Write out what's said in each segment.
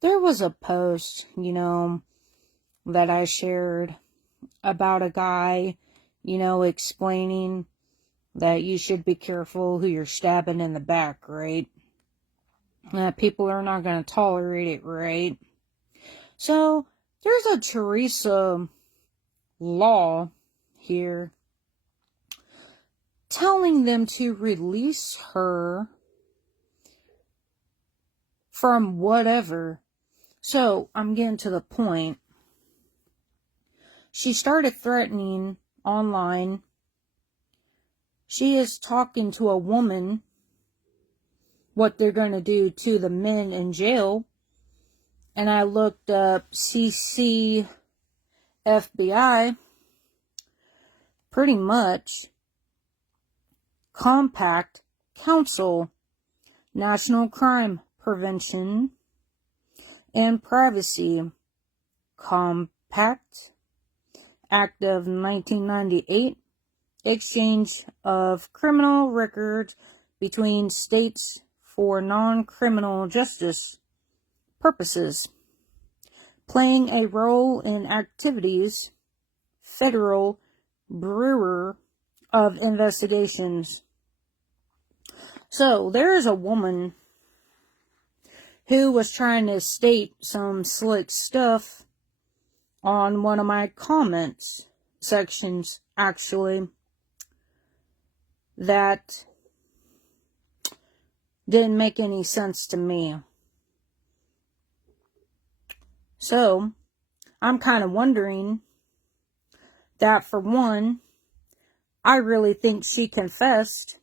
There was a post, that I shared about a guy, explaining that you should be careful who you're stabbing in the back, right? People are not going to tolerate it, right? So, there's a Tarease law here telling them to release her from whatever. So, I'm getting to the point. She started threatening online. She is talking to a woman what they're going to do to the men in jail. And I looked up CC FBI. Pretty much Compact Council, National Crime Prevention and Privacy Compact Act of 1998, exchange of criminal records between states for non-criminal justice purposes, playing a role in activities, Federal Bureau of Investigations. So, there is a woman who was trying to state some slick stuff on one of my comments sections, actually, that didn't make any sense to me. So, I'm kind of wondering that, for one, I really think she confessed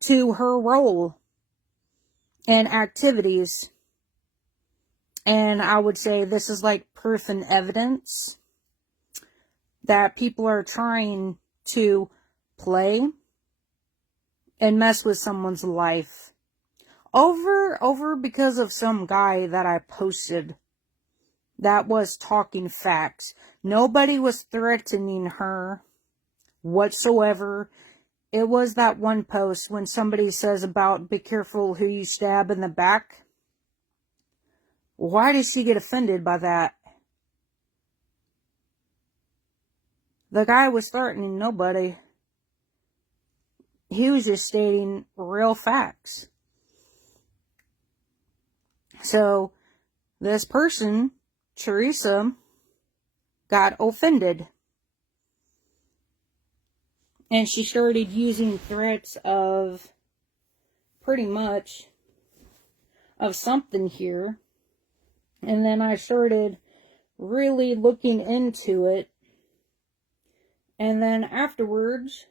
to her role and activities. And I would say this is like proof and evidence that people are trying to play and mess with someone's life over because of some guy that I posted that was talking facts. Nobody was threatening her whatsoever. It was that one post when somebody says about be careful who you stab in the back. Why did she get offended by that? The guy was threatening nobody. He was just stating real facts. So, this person, Teresa, got offended. And she started using threats of pretty much of something here. And then I started really looking into it. And then afterwards,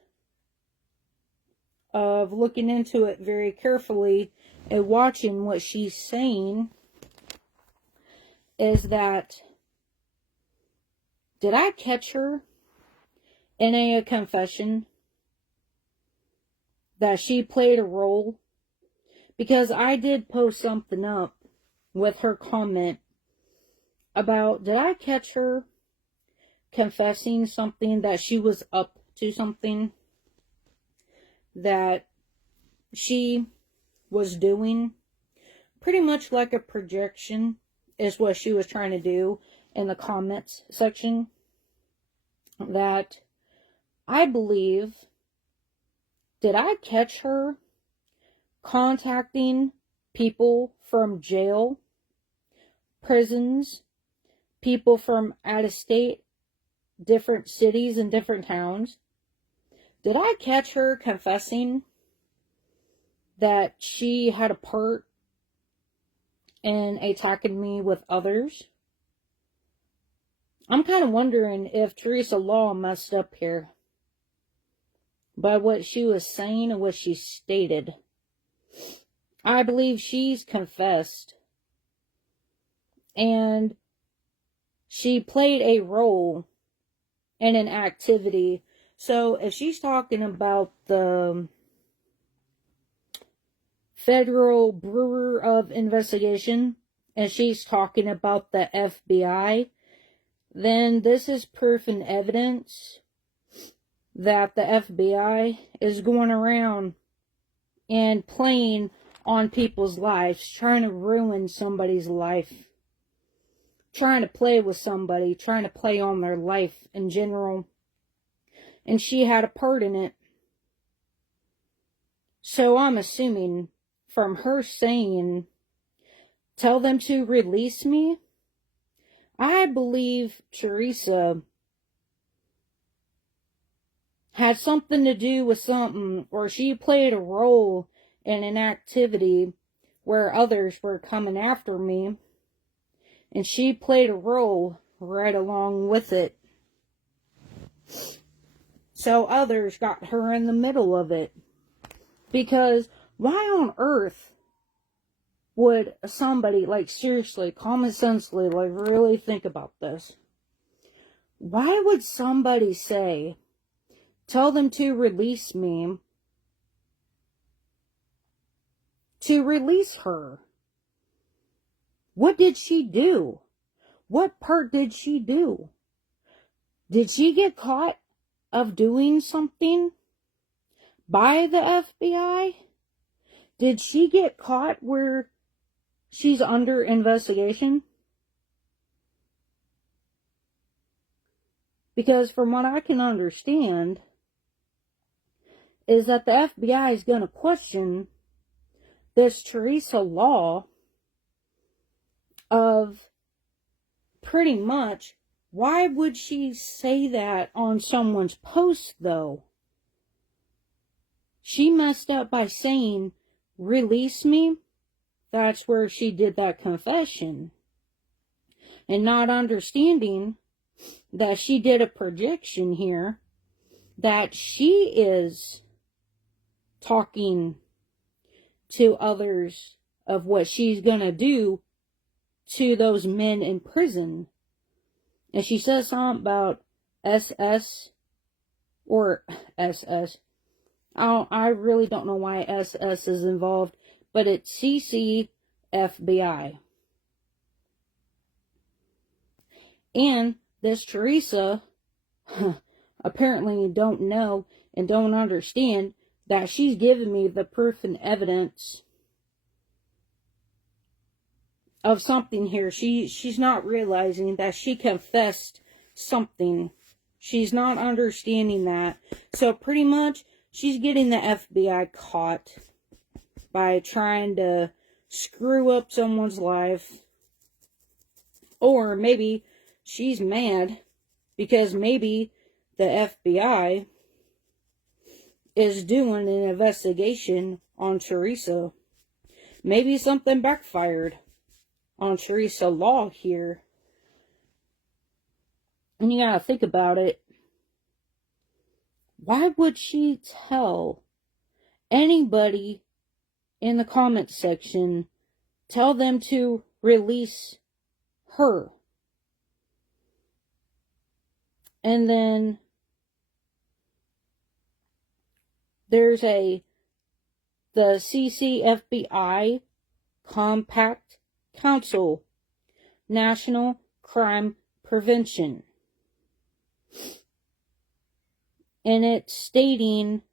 of looking into it very carefully and watching what she's saying, is that, did I catch her in a confession that she played a role? Because I did post something up with her comment about, did I catch her confessing something that she was up to, something that she was doing? Pretty much like a projection is what she was trying to do in the comments section. That I believe, did I catch her contacting people from jail, prisons, people from out of state, different cities and different towns? Did I catch her confessing that she had a part in attacking me with others? I'm kind of wondering if Teresa Law messed up here by what she was saying and what she stated. I believe she's confessed. And she played a role in an activity. So if she's talking about the Federal Bureau of Investigation, and she's talking about the FBI, then this is proof and evidence that the FBI is going around and playing on people's lives, trying to ruin somebody's life. trying to play with somebody, trying to play on their life in general. And she had a part in it. So I'm assuming from her saying, tell them to release me, I believe Teresa had something to do with something, or she played a role in an activity where others were coming after me, and she played a role right along with it. So others got her in the middle of it. Because why on earth would somebody, like, seriously, common sensely, like, really think about this? Why would somebody say, tell them to release me, to release her? What did she do? What part did she do? Did she get caught of doing something by the FBI? Did she get caught where she's under investigation? Because from what I can understand, is that the FBI is going to question this Teresa Law of pretty much, why would she say that on someone's post, though? She messed up by saying, release me. That's where she did that confession. And not understanding that she did a projection here, that she is talking to others of what she's gonna do to those men in prison. And she says something about SS or SS. I really don't know why SS is involved, but it's CC FBI. And this Teresa apparently don't know and don't understand that she's given me the proof and evidence of something here. She's not realizing that she confessed something. She's not understanding that. So pretty much, she's getting the FBI caught by trying to screw up someone's life. Or maybe she's mad because maybe the FBI is doing an investigation on Teresa. Maybe something backfired on Teresa Law here. And you gotta think about it. Why would she tell anybody in the comments section, tell them to release her? And then there's the CCFBI Compact Council, National Crime Prevention. And it's stating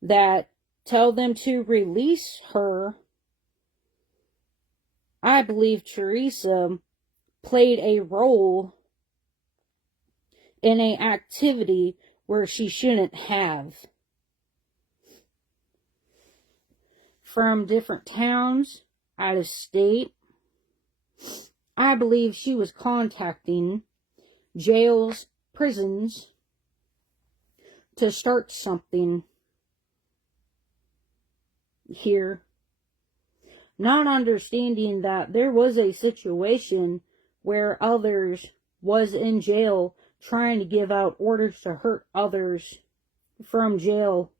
that tell them to release her. I believe Teresa played a role in an activity where she shouldn't have. From different towns, out of state, I believe she was contacting jails, prisons, to start something here. Not understanding that there was a situation where others was in jail trying to give out orders to hurt others from jail.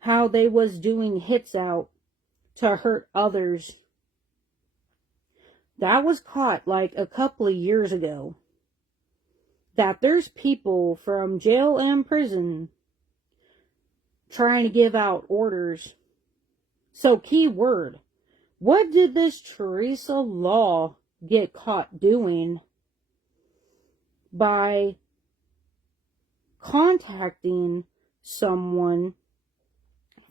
How they was doing hits out to hurt others. That was caught like a couple of years ago. That there's people from jail and prison trying to give out orders. So key word, what did this Teresa Law get caught doing by contacting someone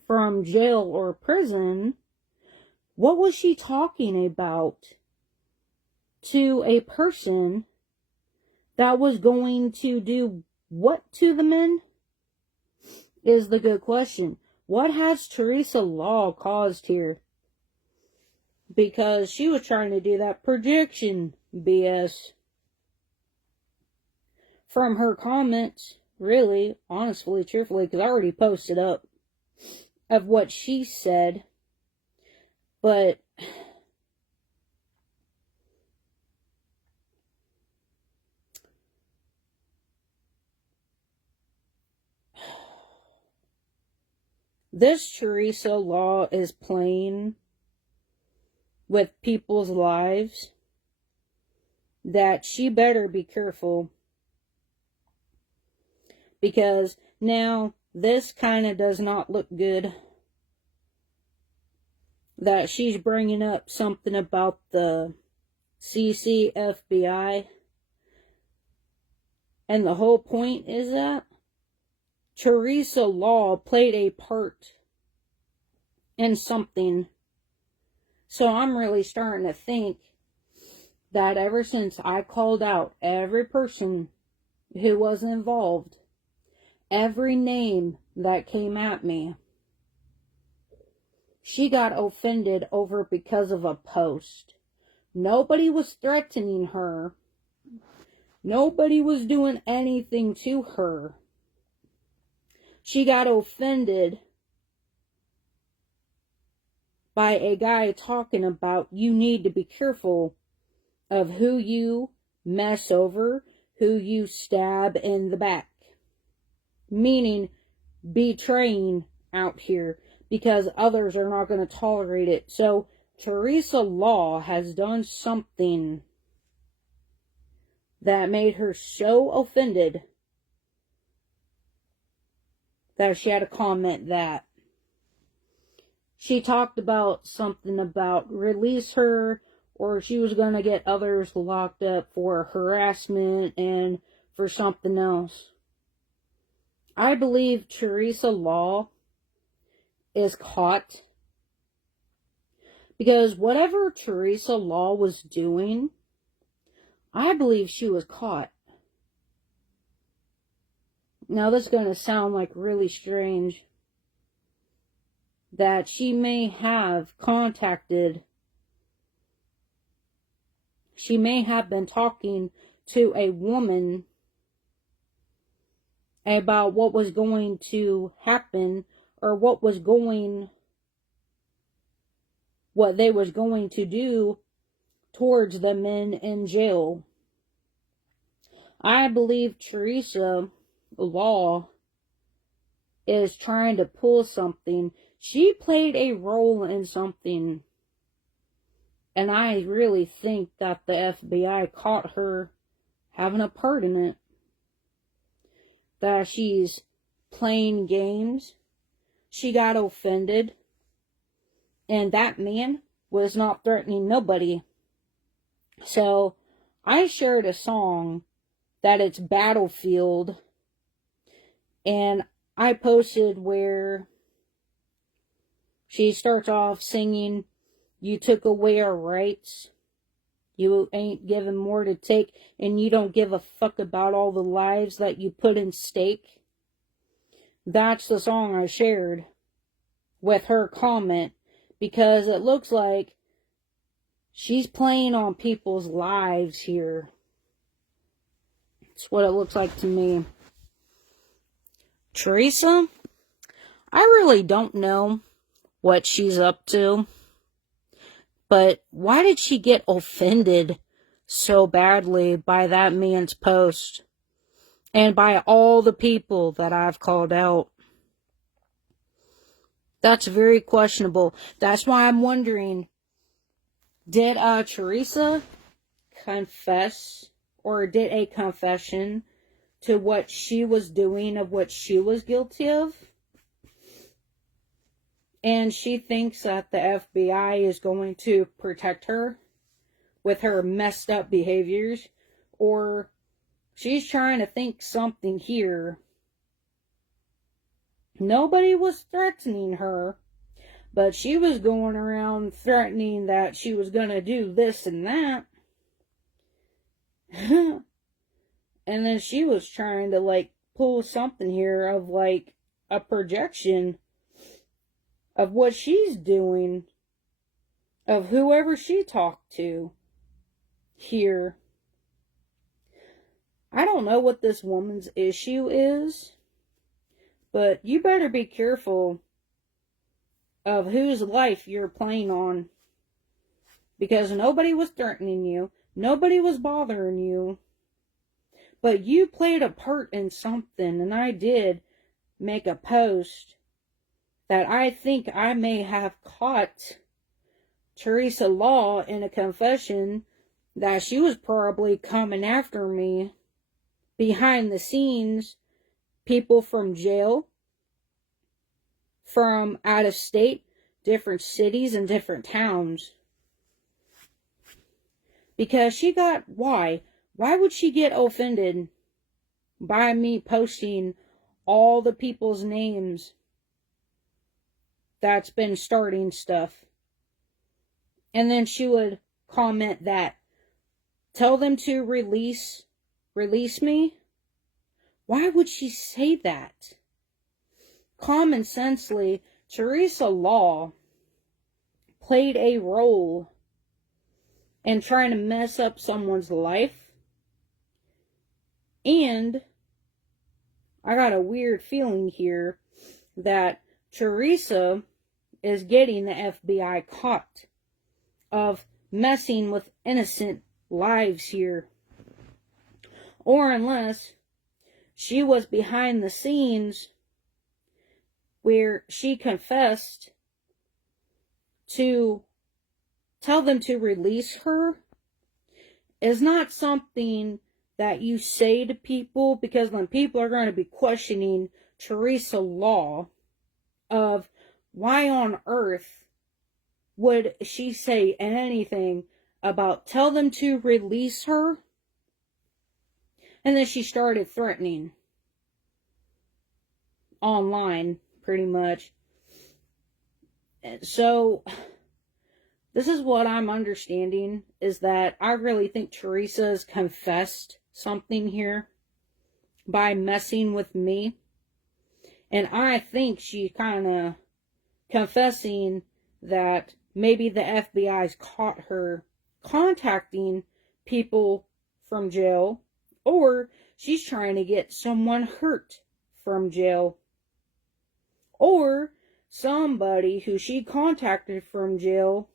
from jail or prison? What was she talking about to a person that was going to do what to the men is the good question. What has Teresa Law caused here? Because she was trying to do that projection BS. From her comments, really, honestly, truthfully, because I already posted up of what she said. But this Teresa Law is playing with people's lives that she better be careful. Because now this kind of does not look good. That she's bringing up something about the CCFBI. And the whole point is that Teresa Law played a part in something. So I'm really starting to think that ever since I called out every person who was involved, every name that came at me, she got offended over because of a post. Nobody was threatening her. Nobody was doing anything to her. She got offended by a guy talking about you need to be careful of who you mess over, who you stab in the back. Meaning betraying out here because others are not going to tolerate it. So Teresa Law has done something that made her so offended that she had to comment that. She talked about something about release her, or she was going to get others locked up for harassment and for something else. I believe Teresa Law is caught because whatever Teresa Law was doing, I believe she was caught. Now this is going to sound like really strange, that she may have been talking to a woman about what was going to happen, or what they was going to do towards the men in jail. I believe Teresa Law is trying to pull something. She played a role in something. And I really think that the FBI caught her having a part in it. That she's playing games. She got offended. And that man was not threatening nobody. So I shared a song that it's Battlefield. And I posted where she starts off singing, "You took away our rights. You ain't given more to take, and you don't give a fuck about all the lives that you put in stake." That's the song I shared with her comment, because it looks like she's playing on people's lives here. It's what it looks like to me. Teresa, I really don't know what she's up to. But why did she get offended so badly by that man's post? And by all the people that I've called out? That's very questionable. That's why I'm wondering, did Teresa confess, or did a confession to what she was doing, of what she was guilty of? And she thinks that the FBI is going to protect her with her messed up behaviors, or she's trying to think something here. Nobody was threatening her, but she was going around threatening that she was going to do this and that. And then she was trying to, like, pull something here of, like, a projection of what she's doing, of whoever she talked to here. I don't know what this woman's issue is, but you better be careful of whose life you're playing on. Because nobody was threatening you. Nobody was bothering you. But you played a part in something. And I did make a post that I think I may have caught Teresa Law in a confession that she was probably coming after me behind the scenes. People from jail, from out of state, different cities and different towns. Because she got, why? Why would she get offended by me posting all the people's names that's been starting stuff? And then she would comment that, tell them to release me? Why would she say that? Common sensely, Teresa Law played a role in trying to mess up someone's life. And I got a weird feeling here that Teresa is getting the FBI caught of messing with innocent lives here. Or unless she was behind the scenes where she confessed to tell them to release her is not something that you say to people, because then people are going to be questioning Teresa Law of why on earth would she say anything about tell them to release her. And then she started threatening online, pretty much. So this is what I'm understanding, is that I really think Teresa's confessed something here by messing with me. And I think she's kind of confessing that maybe the FBI's caught her contacting people from jail, or she's trying to get someone hurt from jail, or somebody who she contacted from jail.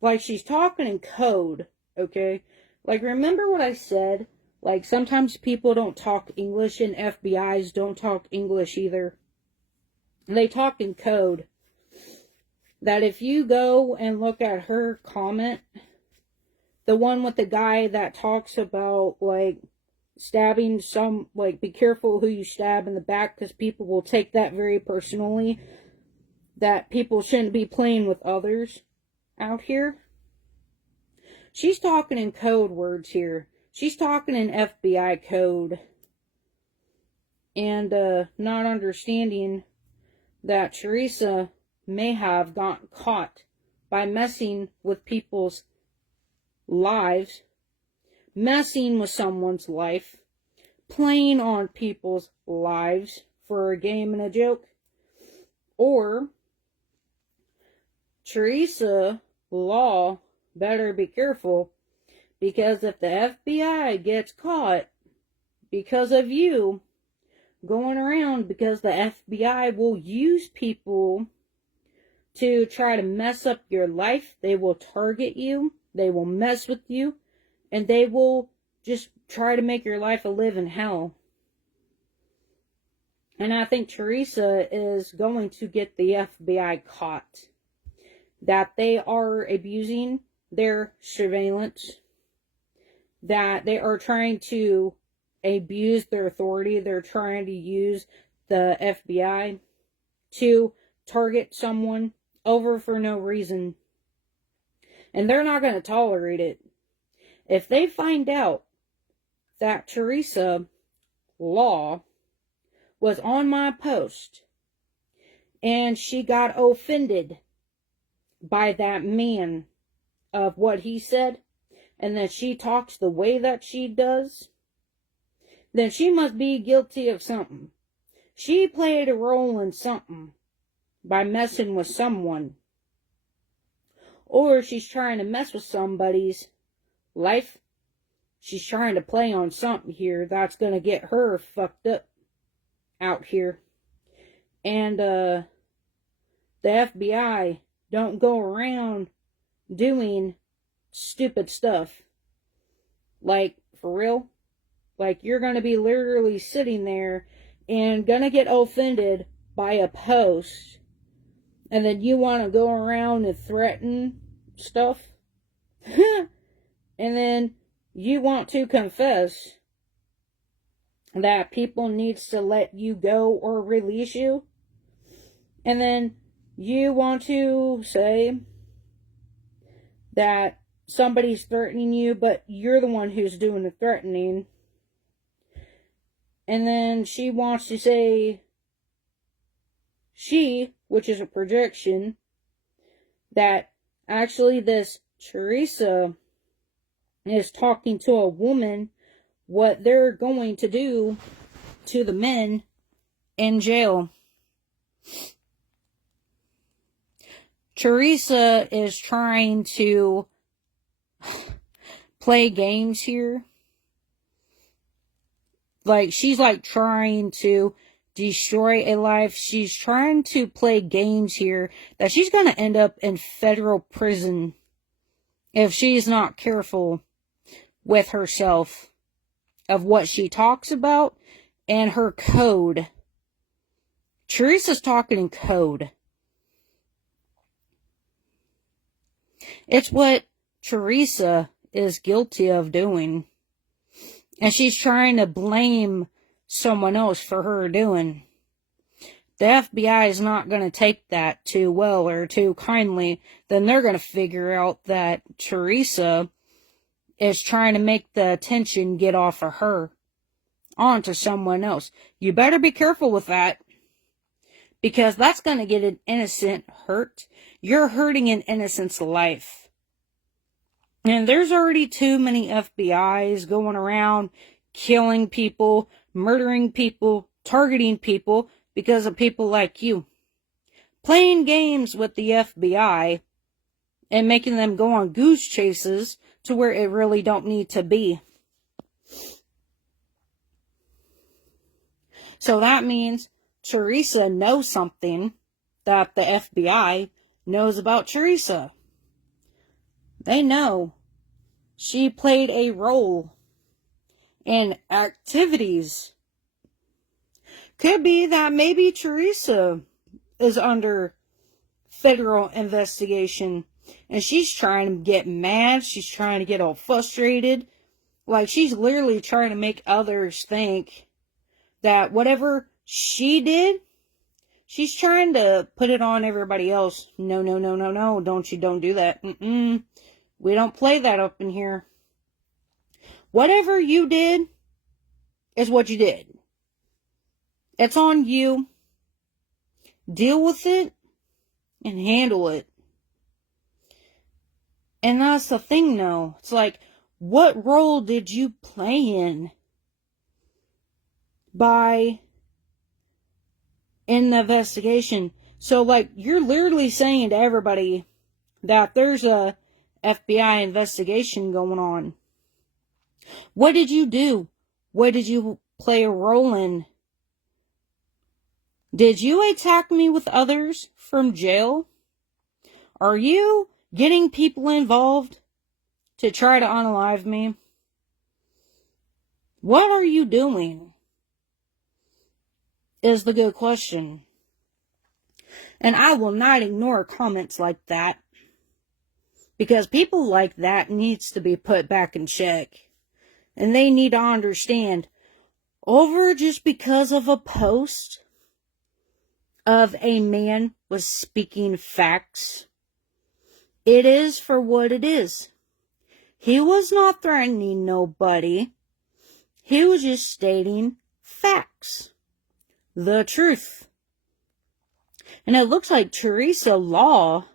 Like, she's talking in code, okay? Like, remember what I said? Like, sometimes people don't talk English, and FBI's don't talk English either. They talk in code. That if you go and look at her comment, the one with the guy that talks about, like, stabbing some, like, be careful who you stab in the back, because people will take that very personally, that people shouldn't be playing with others out here. She's talking in code words here. She's talking in FBI code. And not understanding that Teresa may have gotten caught by messing with people's lives, messing with someone's life, playing on people's lives for a game and a joke. Or Teresa Law better be careful, because if the FBI gets caught because of you going around, because the FBI will use people to try to mess up your life, they will target you, they will mess with you, and they will just try to make your life a living hell. And I think Teresa is going to get the FBI caught. That they are abusing their surveillance. That they are trying to abuse their authority. They're trying to use the FBI to target someone over for no reason. And they're not going to tolerate it. If they find out that Teresa Law was on my post and she got offended by that man of what he said, and that she talks the way that she does, then she must be guilty of something. She played a role in something by messing with someone. Or she's trying to mess with somebody's life. She's trying to play on something here that's going to get her fucked up out here. And the FBI don't go around doing stupid stuff. Like, for real? Like, you're going to be literally sitting there and going to get offended by a post, and then you want to go around and threaten stuff? And then you want to confess that people needs to let you go or release you? And then you want to say that somebody's threatening you, but you're the one who's doing the threatening. And then she wants to say, which is a projection, that actually this Teresa is talking to a woman what they're going to do to the men in jail. Teresa is trying to play games here. Like, she's like trying to destroy a life. She's trying to play games here that she's going to end up in federal prison if she's not careful with herself of what she talks about and her code. Teresa's talking in code. It's what Teresa is guilty of doing. And she's trying to blame someone else for her doing. The FBI is not going to take that too well or too kindly. Then they're going to figure out that Teresa is trying to make the attention get off of her onto someone else. You better be careful with that, because that's going to get an innocent hurt. You're hurting an innocent's life. And there's already too many FBIs going around killing people, murdering people, targeting people because of people like you. Playing games with the FBI and making them go on goose chases to where it really don't need to be. So that means Teresa knows something that the FBI knows about Teresa. They know she played a role in activities. Could be that maybe Teresa is under federal investigation and she's trying to get mad. She's trying to get all frustrated. Like, she's literally trying to make others think that whatever she did, she's trying to put it on everybody else. No, don't do that. We don't play that up in here. Whatever you did is what you did. It's on you. Deal with it and handle it. And that's the thing, though. It's like, what role did you play in in the investigation? So, like, you're literally saying to everybody that there's a FBI investigation going on. What did you do? What did you play a role in? Did you attack me with others from jail? Are you getting people involved to try to unalive me? What are you doing? Is the good question. And I will not ignore comments like that, because people like that needs to be put back in check. And they need to understand, over just because of a post of a man was speaking facts, it is for what it is. He was not threatening nobody. He was just stating facts. The truth. And it looks like Teresa Law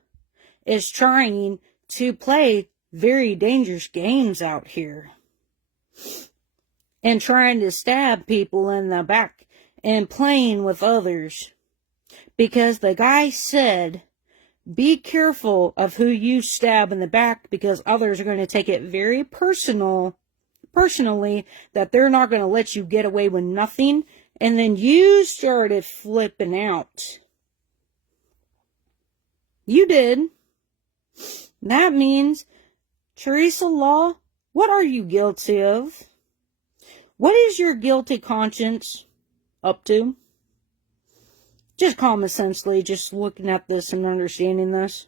is trying to play very dangerous games out here. And trying to stab people in the back and playing with others. Because the guy said, be careful of who you stab in the back, because others are going to take it very personally, that they're not going to let you get away with nothing. And then you started flipping out. You did. That means, Teresa Law, what are you guilty of? What is your guilty conscience up to? Just common sensely, just looking at this and understanding this.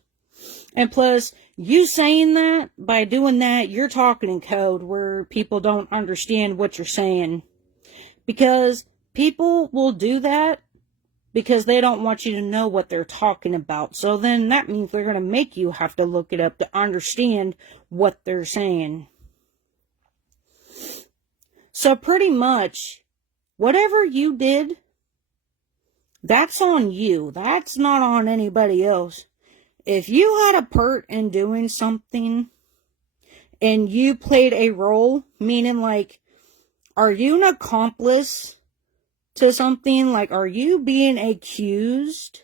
And plus, you saying that, by doing that, you're talking in code where people don't understand what you're saying. Because people will do that because they don't want you to know what they're talking about. So then that means they're going to make you have to look it up to understand what they're saying. So pretty much, whatever you did, that's on you. That's not on anybody else. If you had a part in doing something and you played a role, meaning like, are you an accomplice to something? Like, are you being accused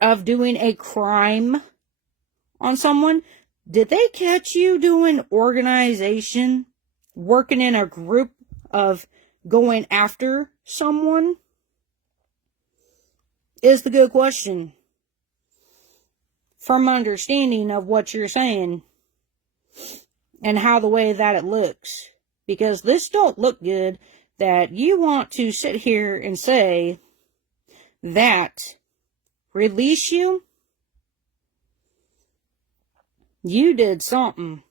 of doing a crime on someone? Did they catch you doing organization, working in a group of going after someone? Is the good question. From understanding of what you're saying and how the way that it looks. Because this don't look good that you want to sit here and say that release you. You did something.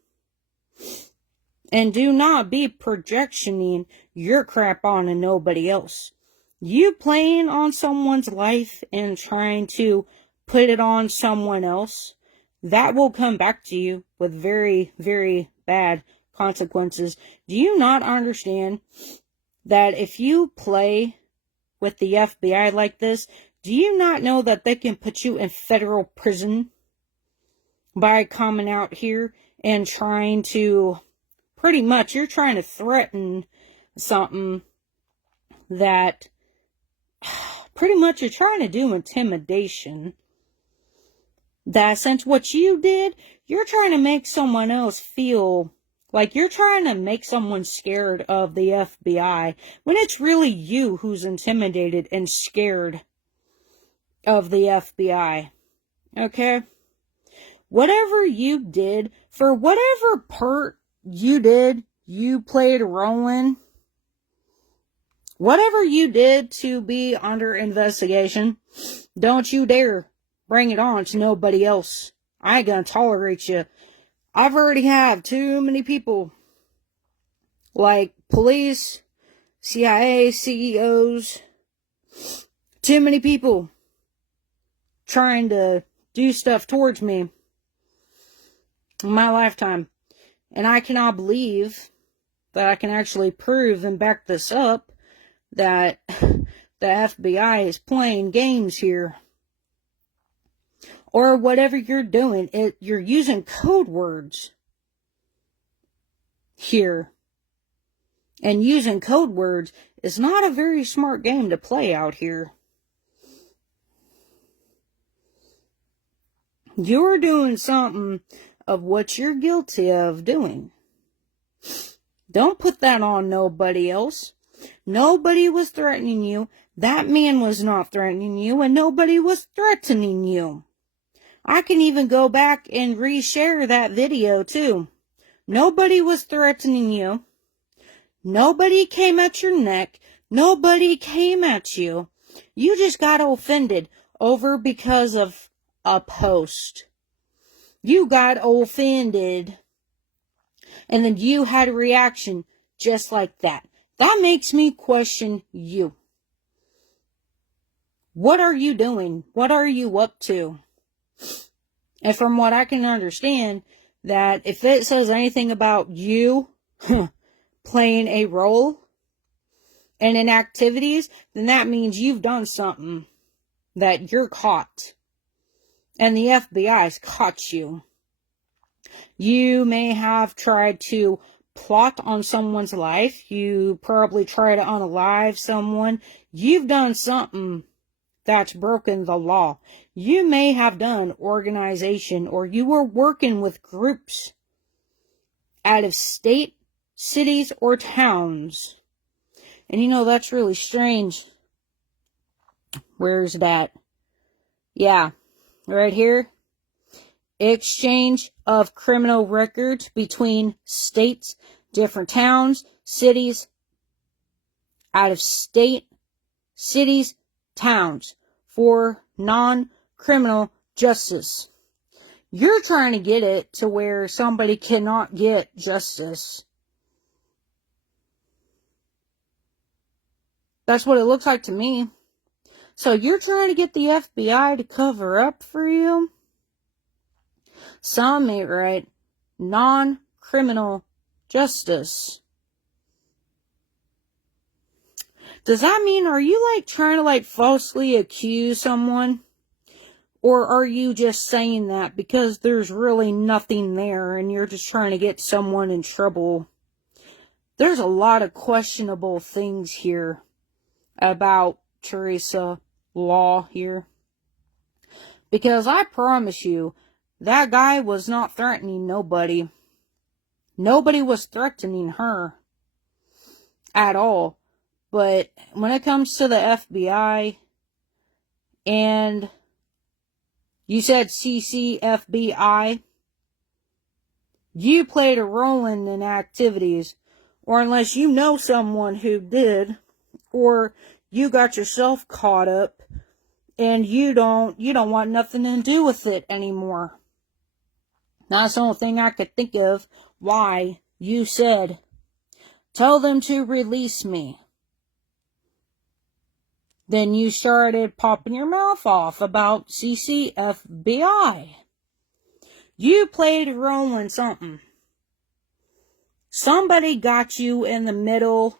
And do not be projectioning your crap on to nobody else. You playing on someone's life and trying to put it on someone else, that will come back to you with very, very bad consequences. Do you not understand that if you play with the FBI like this, do you not know that they can put you in federal prison by coming out here and trying to, pretty much, you're trying to threaten something that, pretty much you're trying to do intimidation. That since what you did, you're trying to make someone else feel like you're trying to make someone scared of the FBI, when it's really you who's intimidated and scared of the FBI. Okay? Whatever you did, for whatever part you did, you played a role in, whatever you did to be under investigation, don't you dare bring it on to nobody else. I ain't gonna tolerate you. I've already had too many people, like police, CIA, CEOs, too many people trying to do stuff towards me in my lifetime. And I cannot believe that I can actually prove and back this up that the FBI is playing games here. Or whatever you're doing, you're using code words here. And using code words is not a very smart game to play out here. You're doing something of what you're guilty of doing. Don't put that on nobody else. Nobody was threatening you. That man was not threatening you, and nobody was threatening you. I can even go back and reshare that video too. Nobody was threatening you. Nobody came at your neck. Nobody came at you. You just got offended over because of a post. You got offended. And then you had a reaction just like that. That makes me question you. What are you doing? What are you up to? And from what I can understand, that if it says anything about you playing a role and in activities, then that means you've done something that you're caught. And the FBI's caught you. You may have tried to plot on someone's life. You probably try to unalive someone. You've done something that's broken the law. You may have done organization, or you were working with groups out of state, cities, or towns. And that's really strange. Where's that? Yeah, right here. Exchange of criminal records between states, different towns, cities, out of state, cities, towns, for non-criminal justice. You're trying to get it to where somebody cannot get justice. That's what it looks like to me. So you're trying to get the FBI to cover up for you? Some may write non-criminal justice. Does that mean, are you trying to falsely accuse someone? Or are you just saying that because there's really nothing there and you're just trying to get someone in trouble? There's a lot of questionable things here about Teresa Law here. Because I promise you, that guy was not threatening nobody. Nobody was threatening her at all. But when it comes to the FBI, and you said CCFBI, you played a role in activities, or unless you know someone who did, or you got yourself caught up, and you don't want nothing to do with it anymore. That's the only thing I could think of why you said, tell them to release me. Then you started popping your mouth off about CCFBI. You played a role in something. Somebody got you in the middle.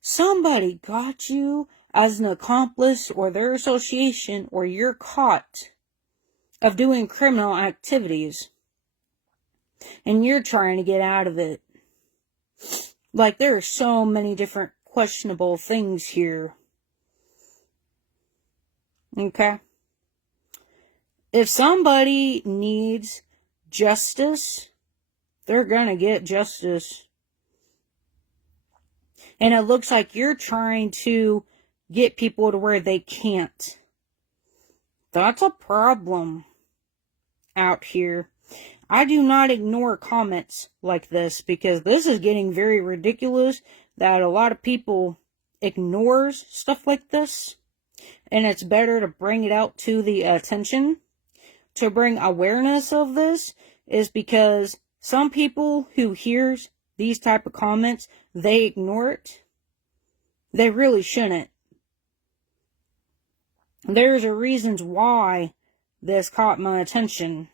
Somebody got you as an accomplice or their association, or you're caught of doing criminal activities. And you're trying to get out of it. There are so many different questionable things here. Okay? If somebody needs justice, they're gonna get justice. And it looks like you're trying to get people to where they can't. That's a problem out here. I do not ignore comments like this because this is getting very ridiculous that a lot of people ignores stuff like this. And it's better to bring it out to the attention, to bring awareness of this, is because some people who hears these type of comments, they ignore it. They really shouldn't. There's a reasons why this caught my attention.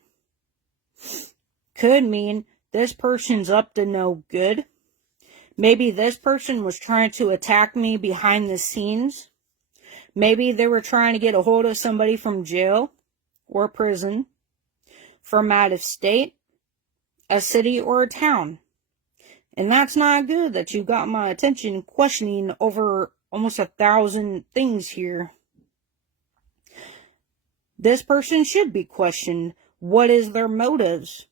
Could mean this person's up to no good. Maybe this person was trying to attack me behind the scenes. Maybe they were trying to get a hold of somebody from jail or prison, from out of state, a city, or a town. And that's not good that you got my attention questioning over almost 1,000 things here. This person should be questioned. What is their motives?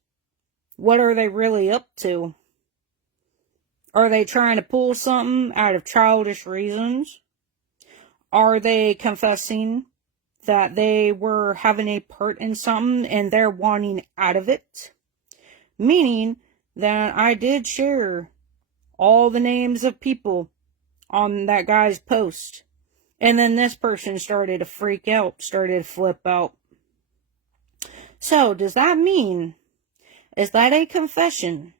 What are they really up to? Are they trying to pull something out of childish reasons? Are they confessing that they were having a part in something and they're wanting out of it? Meaning that I did share all the names of people on that guy's post. And then this person started to freak out, started to flip out. So, does that mean, is that a confession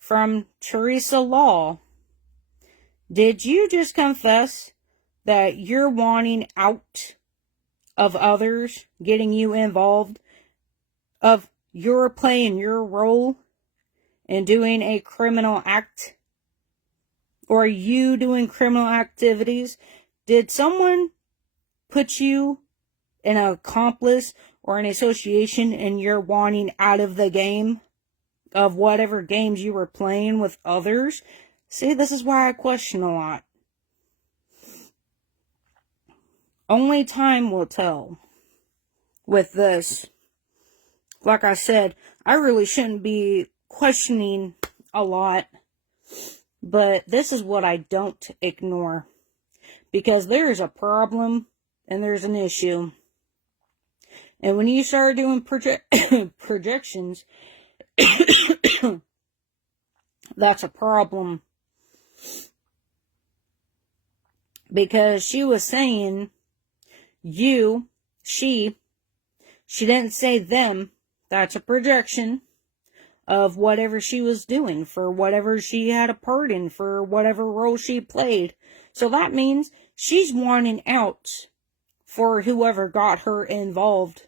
from Teresa Law? Did you just confess that you're wanting out of others getting you involved, of you're playing your role in doing a criminal act, or you doing criminal activities? Did someone put you an accomplice or an association and you're wanting out of the game of whatever games you were playing with others. See, this is why I question a lot. Only time will tell with this. Like I said, I really shouldn't be questioning a lot, but this is what I don't ignore. Because there is a problem and there's an issue. And when you start doing projections, that's a problem. Because she was saying, she didn't say them. That's a projection of whatever she was doing, for whatever she had a part in, for whatever role she played. So that means she's wanting out for whoever got her involved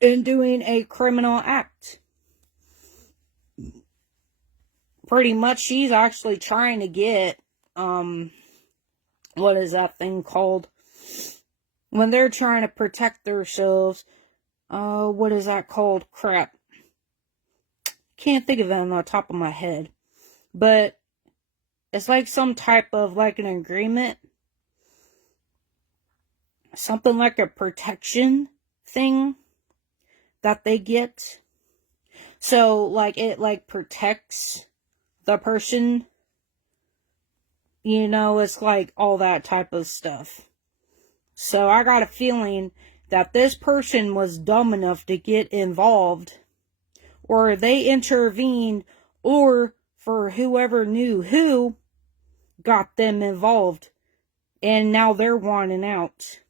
in doing a criminal act. Pretty much she's actually trying to get, what is that thing called? When they're trying to protect themselves, what is that called? Crap. Can't think of it on the top of my head. But it's like some type of like an agreement. Something like a protection thing that they get. So like it like protects the person. You know, it's like all that type of stuff. So I got a feeling that this person was dumb enough to get involved, or they intervened, or for whoever knew who got them involved, and now they're wanting out.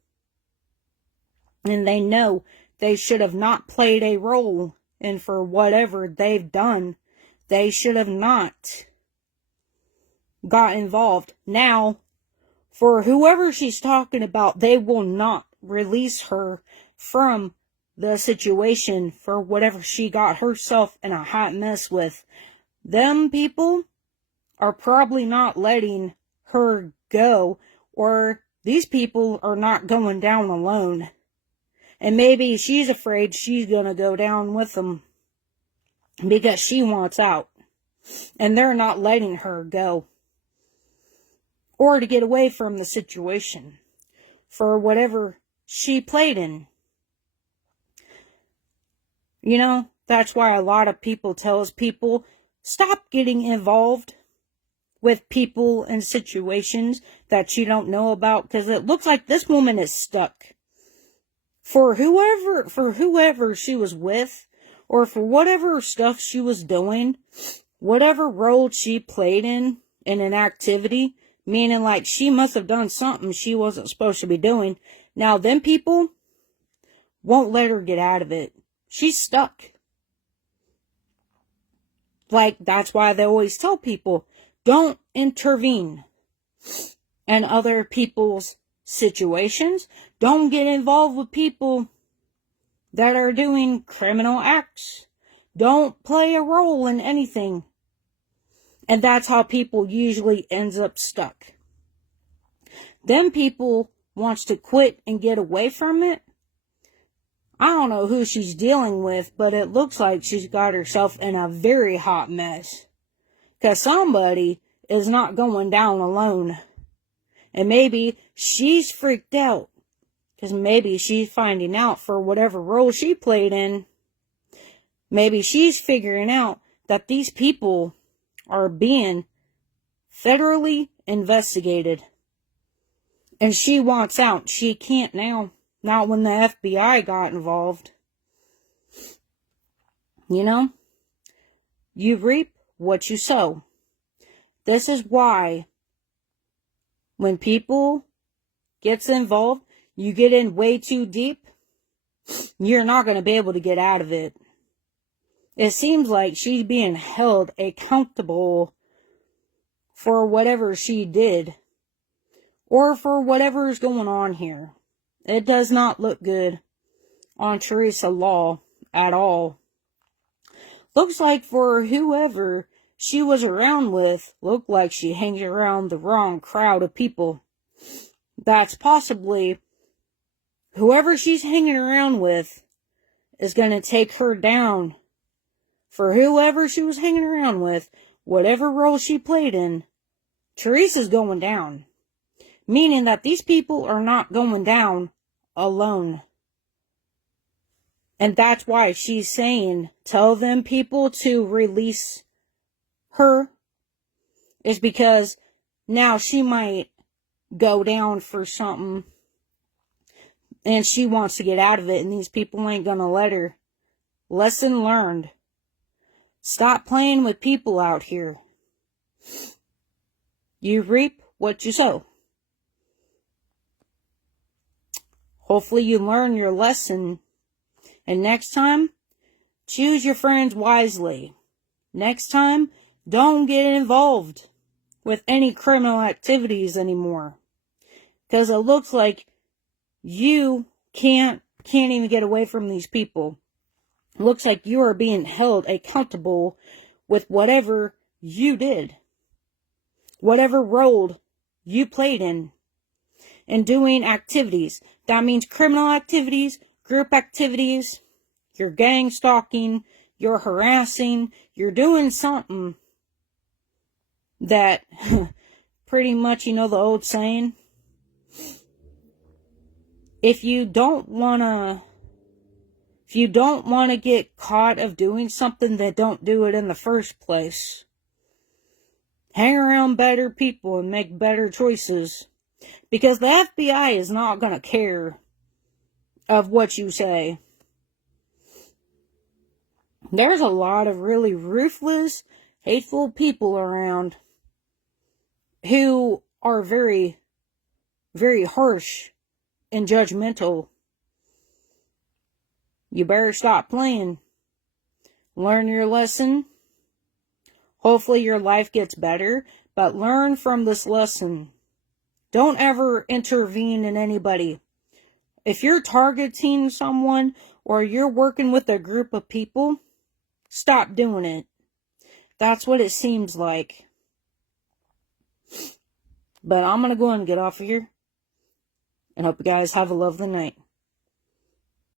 And they know they should have not played a role, and for whatever they've done, they should have not got involved. Now, for whoever she's talking about, they will not release her from the situation for whatever she got herself in a hot mess with. Them people are probably not letting her go, or these people are not going down alone. And maybe she's afraid she's gonna go down with them because she wants out. And they're not letting her go. Or to get away from the situation for whatever she played in. You know, that's why a lot of people tells people, stop getting involved with people and situations that you don't know about, because it looks like this woman is stuck. For whoever she was with, or for whatever stuff she was doing, whatever role she played in an activity, meaning like she must have done something she wasn't supposed to be doing. Now, them people won't let her get out of it. She's stuck. Like, that's why they always tell people, don't intervene in other people's situations. Don't get involved with people that are doing criminal acts. Don't play a role in anything. And that's how people usually ends up stuck. Them people wants to quit and get away from it. I don't know who she's dealing with, but it looks like she's got herself in a very hot mess. Because somebody is not going down alone. And maybe she's freaked out. Because maybe she's finding out for whatever role she played in. Maybe she's figuring out that these people are being federally investigated. And she wants out. She can't now. Not when the FBI got involved. You know? You reap what you sow. This is why when people gets involved, you get in way too deep, you're not going to be able to get out of it. It seems like she's being held accountable for whatever she did, or for whatever is going on here. It does not look good on Teresa Law at all. Looks like for whoever she was around with, looked like she hangs around the wrong crowd of people. That's possibly whoever she's hanging around with is going to take her down. For whoever she was hanging around with, whatever role she played in, Tarease is going down. Meaning that these people are not going down alone. And that's why she's saying, tell them people to release her. Is because now she might go down for something. And she wants to get out of it. And these people ain't gonna let her. Lesson learned. Stop playing with people out here. You reap what you sow. Hopefully you learn your lesson. And next time, choose your friends wisely. Next time, don't get involved with any criminal activities anymore. Because it looks like you can't even get away from these people. It looks like you are being held accountable with whatever you did. Whatever role you played in doing activities. That means criminal activities, group activities, you're gang stalking, you're harassing, you're doing something that pretty much, you know the old saying, if you don't want to get caught of doing something, then don't do it in the first place. Hang around better people and make better choices. Because the FBI is not going to care of what you say. There's a lot of really ruthless, hateful people around who are very, very harsh and judgmental. You better stop playing. Learn your lesson. Hopefully your life gets better, but learn from this lesson. Don't ever intervene in anybody. If you're targeting someone or you're working with a group of people, stop doing it. That's what it seems like. But I'm going to go and get off of here. And hope you guys have a lovely night.